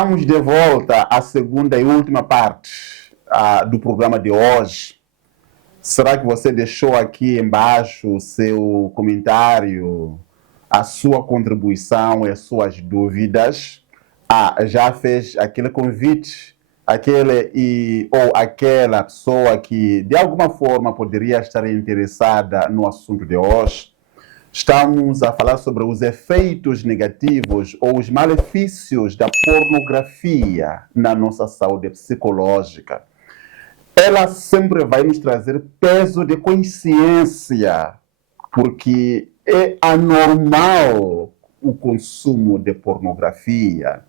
Estamos de volta à segunda e última parte do programa de hoje. Será que você deixou aqui embaixo o seu comentário, a sua contribuição e as suas dúvidas? Já fez aquele convite, ou aquela pessoa que de alguma forma poderia estar interessada no assunto de hoje? Estamos a falar sobre os efeitos negativos ou os malefícios da pornografia na nossa saúde psicológica. Ela sempre vai nos trazer peso de consciência, porque é anormal o consumo de pornografia.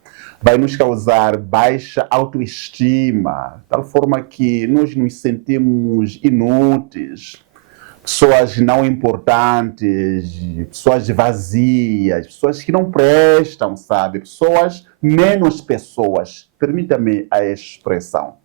Vai nos causar baixa autoestima, tal forma que nós nos sentimos inúteis, pessoas não importantes, pessoas vazias, pessoas que não prestam, sabe? Menos pessoas. Permita-me a expressão.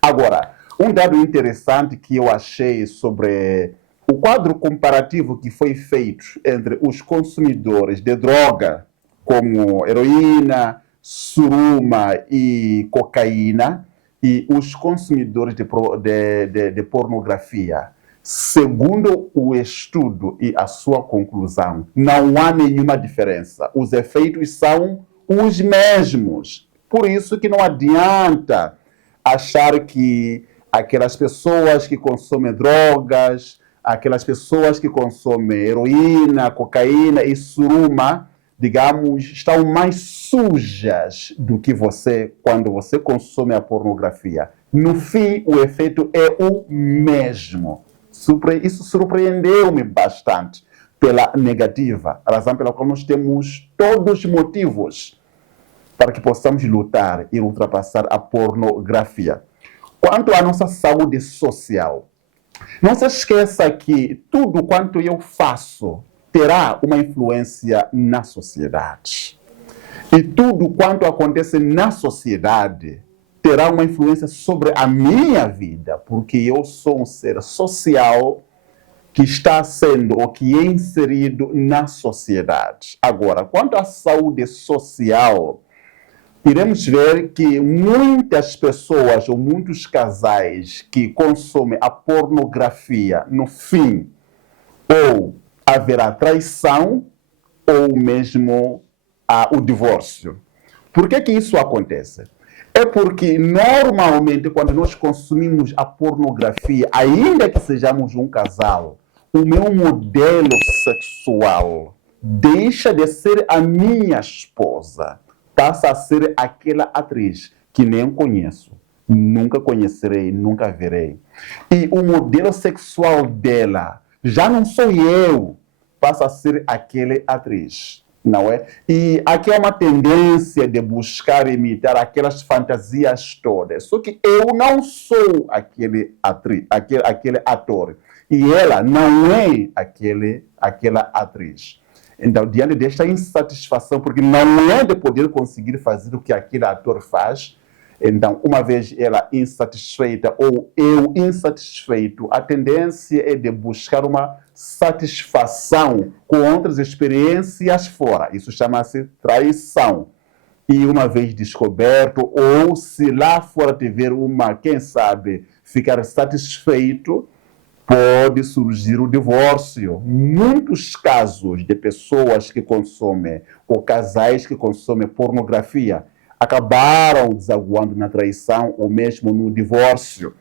Agora, um dado interessante que eu achei sobre o quadro comparativo que foi feito entre os consumidores de droga, como heroína, suruma e cocaína, e os consumidores de pornografia. Segundo o estudo e a sua conclusão, não há nenhuma diferença. Os efeitos são os mesmos. Por isso que não adianta achar que aquelas pessoas que consomem drogas, aquelas pessoas que consomem heroína, cocaína e suruma, digamos, estão mais sujas do que você quando você consome a pornografia. No fim, o efeito é o mesmo. Isso surpreendeu-me bastante pela negativa, a razão pela qual nós temos todos os motivos para que possamos lutar e ultrapassar a pornografia. Quanto à nossa saúde social, não se esqueça que tudo quanto eu faço terá uma influência na sociedade. E tudo quanto acontece na sociedade terá uma influência sobre a minha vida, porque eu sou um ser social que está sendo ou que é inserido na sociedade. Agora, quanto à saúde social, iremos ver que muitas pessoas ou muitos casais que consomem a pornografia, no fim, ou haverá traição ou mesmo o divórcio. Por que isso acontece? É porque, normalmente, quando nós consumimos a pornografia, ainda que sejamos um casal, o meu modelo sexual deixa de ser a minha esposa, passa a ser aquela atriz que nem conheço, nunca conhecerei, nunca verei. E o modelo sexual dela já não sou eu, passa a ser aquela atriz. Não é? E aqui é uma tendência de buscar imitar aquelas fantasias todas. Só que eu não sou aquele ator. E ela não é aquela atriz. Então, diante desta insatisfação, porque não é de poder conseguir fazer o que aquele ator faz, então, uma vez ela insatisfeita ou eu insatisfeito, a tendência é de buscar uma satisfação com outras experiências fora. Isso chama-se traição. E uma vez descoberto, ou se lá fora tiver quem sabe, ficar satisfeito, pode surgir o divórcio. Muitos casos de pessoas que consomem, ou casais que consomem pornografia, acabaram desaguando na traição ou mesmo no divórcio.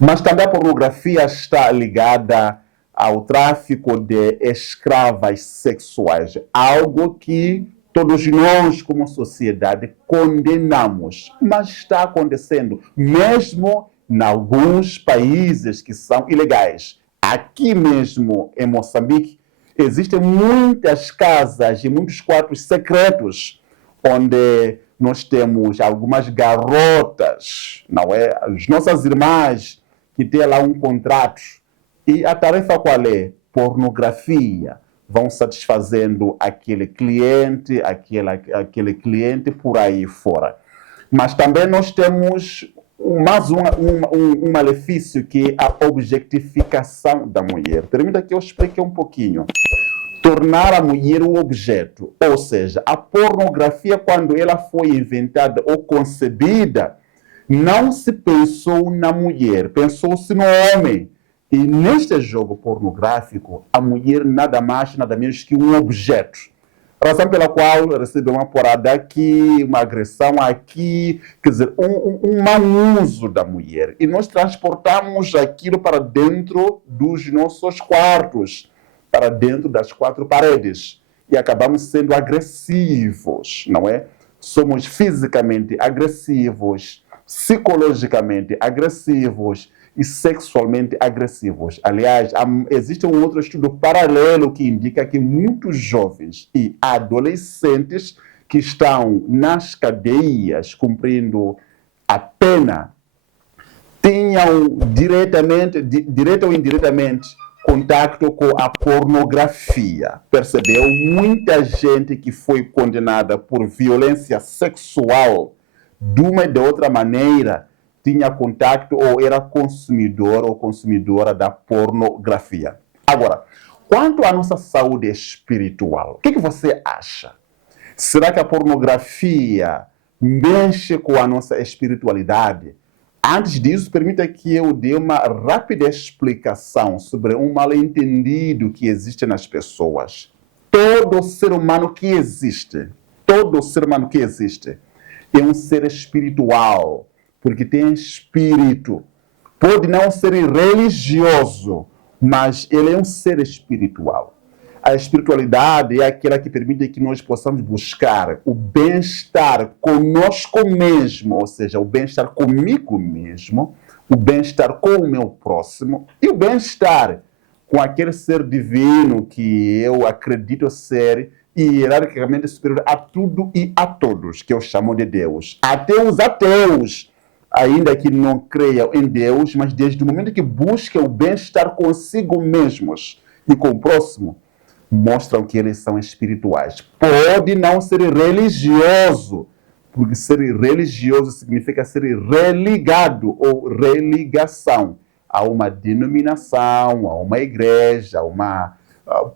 Mas também a pornografia está ligada ao tráfico de escravas sexuais, algo que todos nós, como sociedade, condenamos, mas está acontecendo, mesmo em alguns países que são ilegais. Aqui mesmo, em Moçambique, existem muitas casas e muitos quartos secretos, onde nós temos algumas garotas, não é? As nossas irmãs que têm lá um contrato. E a tarefa qual é? Pornografia. Vão satisfazendo aquele cliente por aí fora. Mas também nós temos mais um malefício, que é a objetificação da mulher. Permita que eu explique um pouquinho. tornar a mulher o objeto. Ou seja, a pornografia, quando ela foi inventada ou concebida, não se pensou na mulher, pensou-se no homem. E neste jogo pornográfico, a mulher nada mais, nada menos que um objeto. Razão pela qual recebeu uma porrada aqui, uma agressão aqui, quer dizer, um mau uso da mulher. E nós transportamos aquilo para dentro dos nossos quartos, para dentro das quatro paredes. E acabamos sendo agressivos, não é? Somos fisicamente agressivos, psicologicamente agressivos e sexualmente agressivos. Aliás, existe um outro estudo paralelo que indica que muitos jovens e adolescentes que estão nas cadeias cumprindo a pena tenham direto ou indiretamente, contato com a pornografia. Percebeu? Muita gente que foi condenada por violência sexual de uma e de outra maneira tinha contato ou era consumidor ou consumidora da pornografia. Agora, quanto à nossa saúde espiritual, o que você acha? Será que a pornografia mexe com a nossa espiritualidade? Antes disso, permita que eu dê uma rápida explicação sobre um mal-entendido que existe nas pessoas. Todo ser humano que existe é um ser espiritual, porque tem espírito. Pode não ser religioso, mas ele é um ser espiritual. A espiritualidade é aquela que permite que nós possamos buscar o bem-estar conosco mesmo, ou seja, o bem-estar comigo mesmo, o bem-estar com o meu próximo e o bem-estar com aquele ser divino que eu acredito ser hierarquicamente superior a tudo e a todos, que eu chamo de Deus. Até os ateus, ainda que não creiam em Deus, mas desde o momento que buscam o bem-estar consigo mesmos e com o próximo, mostram que eles são espirituais. Pode não ser religioso, porque ser religioso significa ser religado ou religação a uma denominação, a uma igreja, a uma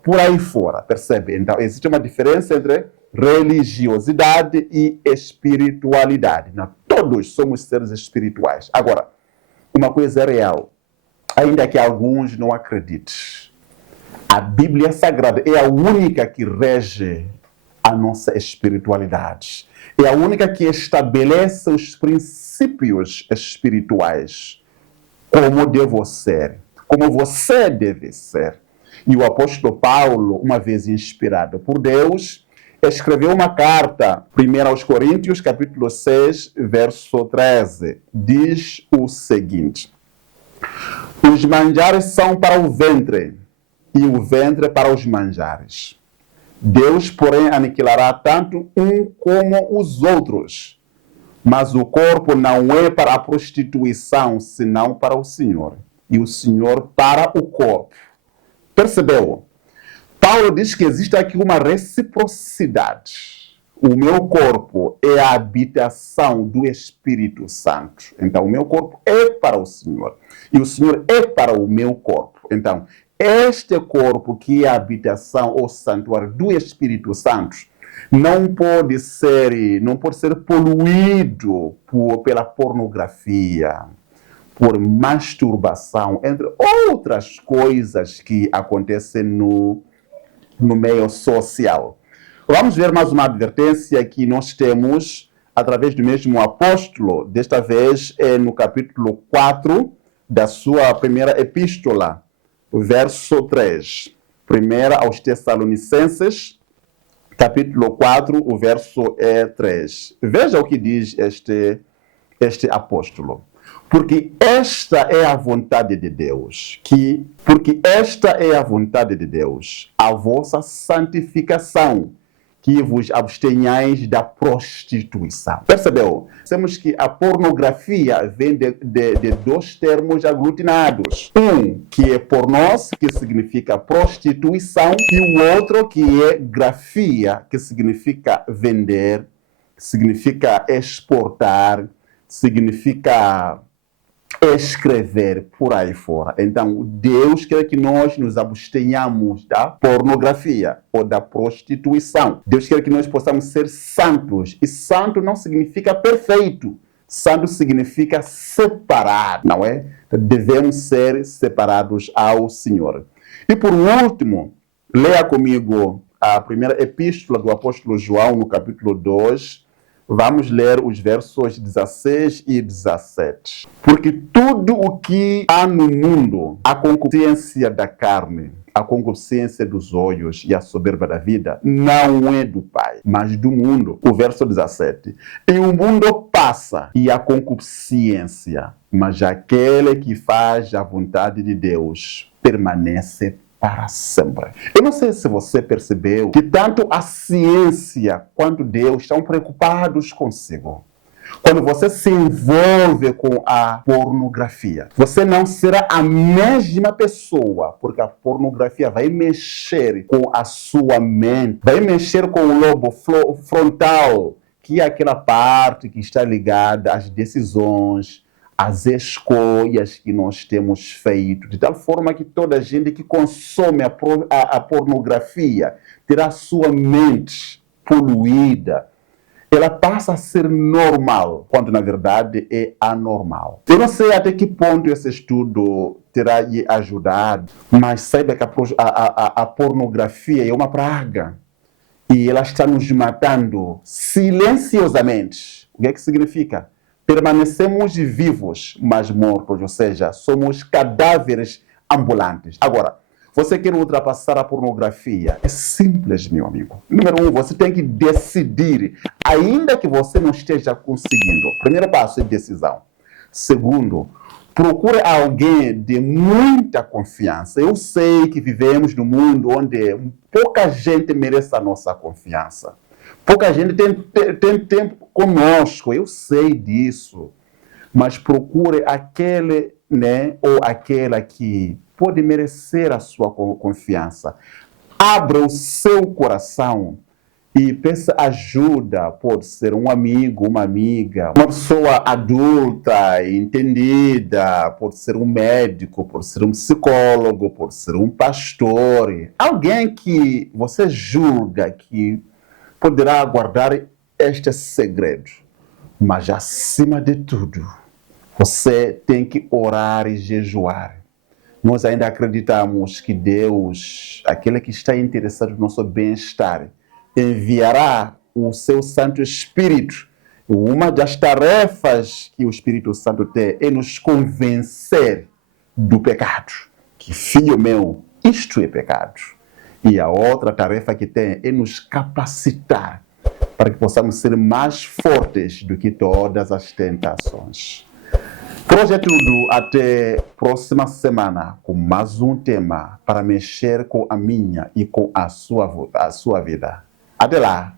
por aí fora, percebe? Então, existe uma diferença entre religiosidade e espiritualidade. Não, todos somos seres espirituais. Agora, uma coisa é real, ainda que alguns não acreditem. A Bíblia Sagrada é a única que rege a nossa espiritualidade. É a única que estabelece os princípios espirituais. Como devo ser, como você deve ser. E o apóstolo Paulo, uma vez inspirado por Deus, escreveu uma carta, 1 aos Coríntios, capítulo 6, verso 13. Diz o seguinte: os manjares são para o ventre, e o ventre para os manjares. Deus, porém, aniquilará tanto um como os outros. Mas o corpo não é para a prostituição, senão para o Senhor. E o Senhor para o corpo. Percebeu? Paulo diz que existe aqui uma reciprocidade. O meu corpo é a habitação do Espírito Santo. Então, o meu corpo é para o Senhor. E o Senhor é para o meu corpo. Então, este corpo que é a habitação ou santuário do Espírito Santo não pode ser poluído pela pornografia, por masturbação, entre outras coisas que acontecem no meio social. Vamos ver mais uma advertência que nós temos através do mesmo apóstolo, desta vez é no capítulo 4 da sua primeira epístola, verso 3. Primeira aos Tessalonicenses, capítulo 4, o verso 3. Veja o que diz este apóstolo. Porque esta é a vontade de Deus, a vossa santificação, que vos abstenhais da prostituição. Percebeu? Temos que a pornografia vem de dois termos aglutinados. Um que é pornós, que significa prostituição, e o outro que é grafia, que significa vender, significa exportar, significa escrever por aí fora. Então, Deus quer que nós nos abstenhamos da pornografia ou da prostituição. Deus quer que nós possamos ser santos. E santo não significa perfeito. Santo significa separado, não é? Devemos ser separados ao Senhor. E por último, leia comigo a primeira epístola do apóstolo João, no capítulo 2. Vamos ler os versos 16 e 17. Porque tudo o que há no mundo, a concupiscência da carne, a concupiscência dos olhos e a soberba da vida, não é do Pai, mas do mundo. O verso 17. E o mundo passa e a concupiscência, mas aquele que faz a vontade de Deus permanece para sempre. Eu não sei se você percebeu que tanto a ciência quanto Deus estão preocupados consigo. Quando você se envolve com a pornografia, você não será a mesma pessoa, porque a pornografia vai mexer com a sua mente, vai mexer com o lobo frontal, que é aquela parte que está ligada às decisões, as escolhas que nós temos feito, de tal forma que toda gente que consome a pornografia terá sua mente poluída. Ela passa a ser normal, quando na verdade é anormal. Eu não sei até que ponto esse estudo terá lhe ajudado, mas saiba que a pornografia é uma praga e ela está nos matando silenciosamente. O que é que significa? Permanecemos vivos, mas mortos, ou seja, somos cadáveres ambulantes. Agora, você quer ultrapassar a pornografia? É simples, meu amigo. Número 1, você tem que decidir, ainda que você não esteja conseguindo. Primeiro passo é decisão. Segundo, procure alguém de muita confiança. Eu sei que vivemos num mundo onde pouca gente merece a nossa confiança. Pouca gente tem tempo conosco, eu sei disso. Mas procure aquele, ou aquela que pode merecer a sua confiança. Abra o seu coração e peça ajuda. Pode ser um amigo, uma amiga, uma pessoa adulta, entendida, pode ser um médico, pode ser um psicólogo, pode ser um pastor. Alguém que você julga que poderá guardar este segredo. Mas, acima de tudo, você tem que orar e jejuar. Nós ainda acreditamos que Deus, aquele que está interessado no nosso bem-estar, enviará o seu Santo Espírito. Uma das tarefas que o Espírito Santo tem é nos convencer do pecado. Que, filho meu, isto é pecado. E a outra tarefa que tem é nos capacitar para que possamos ser mais fortes do que todas as tentações. Por hoje é tudo. Até próxima semana com mais um tema para mexer com a minha e com a sua vida. Até lá!